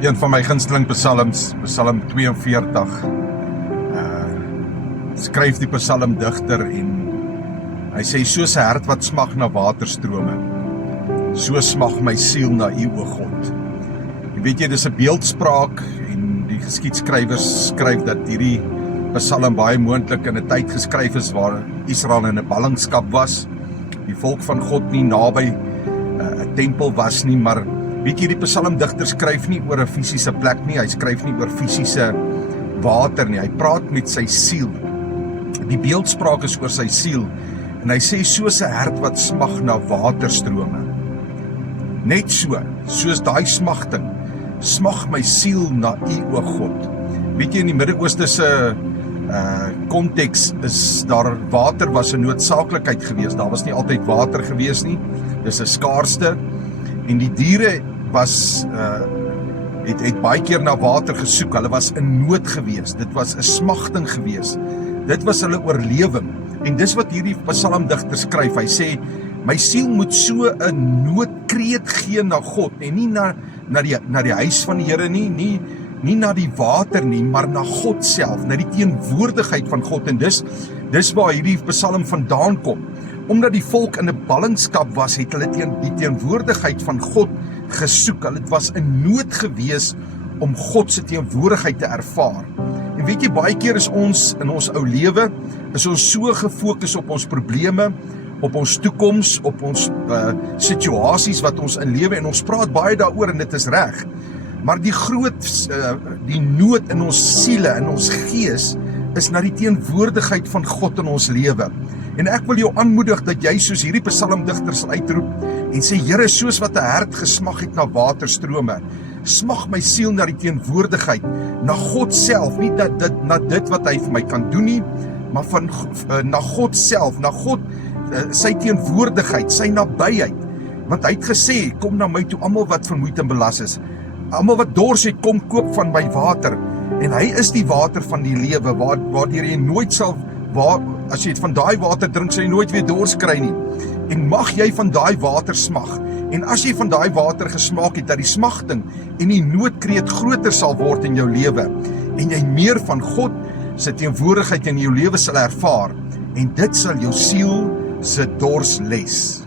Een van my gunsteling psalms, Psalm 42, skryf die psalmdigter en hy sê, soos 'n hert wat smag na waterstrome, so smag my siel na U, o God. En weet jy, dis 'n beeldspraak en die geskiedskrywers skryf dat hierdie psalm baie moontlik in 'n tyd geskryf is waar Israel in 'n ballingskap was, die volk van God nie naby 'n tempel was nie, maar weet jy, die psalmdigter skryf nie oor 'n fisiese plek nie, hy skryf nie oor fisiese water nie, hy praat met sy siel. Die beeldspraak is oor sy siel, en hy sê, soos 'n hert wat smag na waterstrome. Net soos daai smagting, smag my siel na U, o God. Weet jy, in die Midde-Ooste se konteks is daar water was 'n noodsaaklikheid geweest. Daar was nie altyd water geweest nie. Dis 'n skaarste. En die diere was het baie keer na water gesoek. Hulle was in nood geweest. Dit was 'n smagting geweest. Dit was hulle oorlewing. En dis wat hierdie psalmdigter skryf. Hy sê, my siel moet so 'n noodkreet gee na God en nie na die huis van die Here nie na die water nie, maar na God self, na die teenwoordigheid van God. En dis waar hierdie psalm vandaan kom. Omdat die volk in 'n ballingskap was, het hulle die teenwoordigheid van God gesoek. Hulle was in nood gewees om God se teenwoordigheid te ervaar. En weet jy, baie keer is ons in ons ou lewe, is ons so gefokus op ons probleme, op ons toekoms, op ons situasies wat ons in lewe, en ons praat baie daaroor en dit is reg. Maar die nood in ons siele, in ons gees, is na die teenwoordigheid van God in ons lewe. En ek wil jou aanmoedig dat jy soos hierdie psalmdigter sal uitroep en sê, Here, soos wat 'n hert gesmag het na waterstrome, smag my siel na die teenwoordigheid, na God self, nie na dit wat hy vir my kan doen nie, maar na God self, na God, sy teenwoordigheid, sy nabyheid. Want hy het gesê, kom na my toe, almal wat vermoeid en belas is, almal wat dors het, kom koop van my water. En hy is die water van die lewe, waardeur jy nooit sal, as jy van daai water drink, sal jy nooit weer dors kry nie. En mag jy van daai water smag. En as jy van daai water gesmaak het, dat die smagting en die noodkreet groter sal word in jou lewe, en jy meer van God se teenwoordigheid in jou lewe sal ervaar, en dit sal jou siel se dors les.